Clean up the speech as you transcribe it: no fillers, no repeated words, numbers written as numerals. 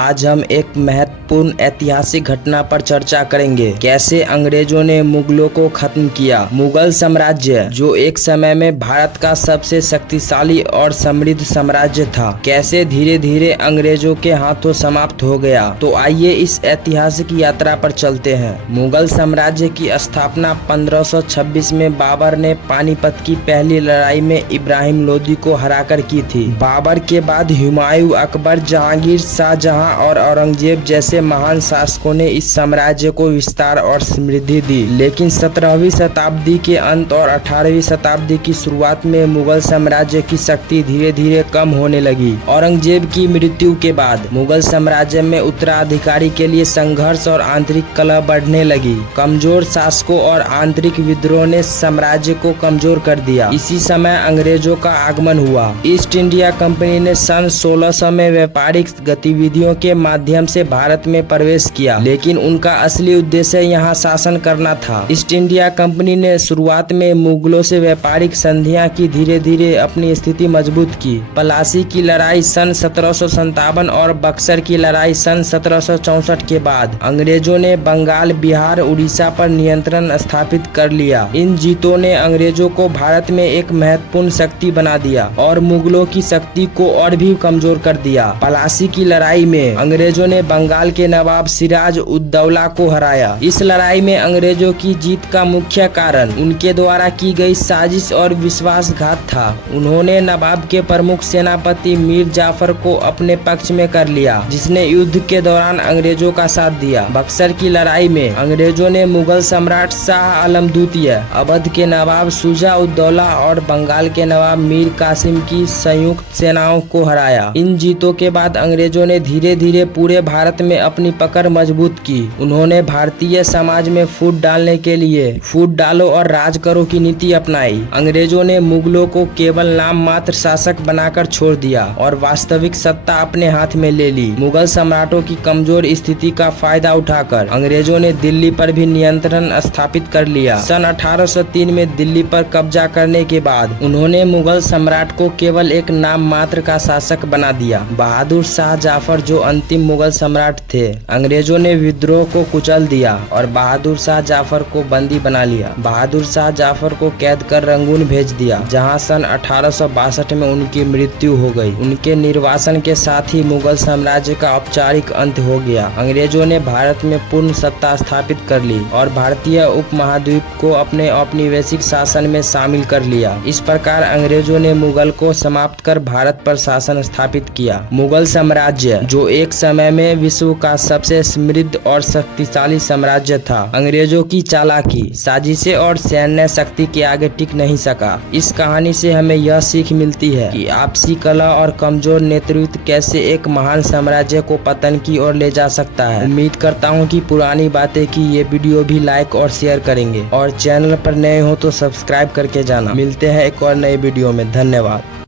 आज हम एक महत्वपूर्ण ऐतिहासिक घटना पर चर्चा करेंगे। कैसे अंग्रेजों ने मुगलों को खत्म किया। मुगल साम्राज्य, जो एक समय में भारत का सबसे शक्तिशाली और समृद्ध साम्राज्य था, कैसे धीरे धीरे अंग्रेजों के हाथों समाप्त हो गया। तो आइए इस ऐतिहासिक यात्रा पर चलते हैं। मुगल साम्राज्य की स्थापना 1526 में बाबर ने पानीपत की पहली लड़ाई में इब्राहिम लोदी को हराकर की थी। बाबर के बाद हुमायूं, अकबर, जहांगीर, शाहजहां और औरंगजेब जैसे महान शासकों ने इस साम्राज्य को विस्तार और समृद्धि दी। लेकिन 17वीं शताब्दी के अंत और 18वीं शताब्दी की शुरुआत में मुगल साम्राज्य की शक्ति धीरे धीरे कम होने लगी। औरंगजेब की मृत्यु के बाद मुगल साम्राज्य में उत्तराधिकारी के लिए संघर्ष और आंतरिक कलह बढ़ने लगी। कमजोर शासकों और आंतरिक विद्रोह ने साम्राज्य को कमजोर कर दिया। इसी समय अंग्रेजों का आगमन हुआ। ईस्ट इंडिया कंपनी ने सन 1600 में व्यापारिक गतिविधियों के माध्यम से भारत में प्रवेश किया, लेकिन उनका असली उद्देश्य यहाँ शासन करना था। ईस्ट इंडिया कंपनी ने शुरुआत में मुगलों से व्यापारिक संधियां की, धीरे धीरे अपनी स्थिति मजबूत की। पलासी की लड़ाई सन 1757 और बक्सर की लड़ाई सन 1764 के बाद अंग्रेजों ने बंगाल, बिहार, उड़ीसा पर नियंत्रण स्थापित कर लिया। इन जीतों ने अंग्रेजों को भारत में एक महत्वपूर्ण शक्ति बना दिया और मुगलों की शक्ति को और भी कमजोर कर दिया। पलासी की लड़ाई में अंग्रेजों ने बंगाल के नवाब सिराज उद दौला को हराया। इस लड़ाई में अंग्रेजों की जीत का मुख्य कारण उनके द्वारा की गई साजिश और विश्वासघात था। उन्होंने नवाब के प्रमुख सेनापति मीर जाफर को अपने पक्ष में कर लिया, जिसने युद्ध के दौरान अंग्रेजों का साथ दिया। बक्सर की लड़ाई में अंग्रेजों ने मुगल सम्राट शाह आलम द्वितीय, अवध के नवाब शुजा उद दौला और बंगाल के नवाब मीर कासिम की संयुक्त सेनाओं को हराया। इन जीतों के बाद अंग्रेजों ने धीरे धीरे पूरे भारत में अपनी पकड़ मजबूत की। उन्होंने भारतीय समाज में फूट डालने के लिए फूट डालो और राज करो की नीति अपनाई। अंग्रेजों ने मुगलों को केवल नाम मात्र शासक बनाकर छोड़ दिया और वास्तविक सत्ता अपने हाथ में ले ली। मुगल सम्राटों की कमजोर स्थिति का फायदा उठाकर अंग्रेजों ने दिल्ली पर भी नियंत्रण स्थापित कर लिया। सन 1803 में दिल्ली पर कब्जा करने के बाद उन्होंने मुगल सम्राट को केवल एक नाम मात्र का शासक बना दिया। बहादुर शाह जाफर, जो अंतिम मुगल सम्राट थे, अंग्रेजों ने विद्रोह को कुचल दिया और बहादुर शाह जाफर को बंदी बना लिया। बहादुर शाह जाफर को कैद कर रंगून भेज दिया, जहां सन 1862 में उनकी मृत्यु हो गई। उनके निर्वासन के साथ ही मुगल साम्राज्य का औपचारिक अंत हो गया। अंग्रेजों ने भारत में पूर्ण सत्ता स्थापित कर ली और भारतीय उपमहाद्वीप को अपने औपनिवेशिक शासन में शामिल कर लिया। इस प्रकार अंग्रेजों ने मुगल को समाप्त कर भारत पर शासन स्थापित किया। मुगल साम्राज्य, जो एक समय में विश्व का सबसे समृद्ध और शक्तिशाली साम्राज्य था, अंग्रेजों की चालाकी, साजिशें और सैन्य शक्ति के आगे टिक नहीं सका। इस कहानी से हमें यह सीख मिलती है कि आपसी कलह और कमजोर नेतृत्व कैसे एक महान साम्राज्य को पतन की ओर ले जा सकता है। उम्मीद करता हूँ कि पुरानी बातें की ये वीडियो भी लाइक और शेयर करेंगे और चैनल पर नए हो तो सब्सक्राइब करके जाना। मिलते हैं एक और नए वीडियो में। धन्यवाद।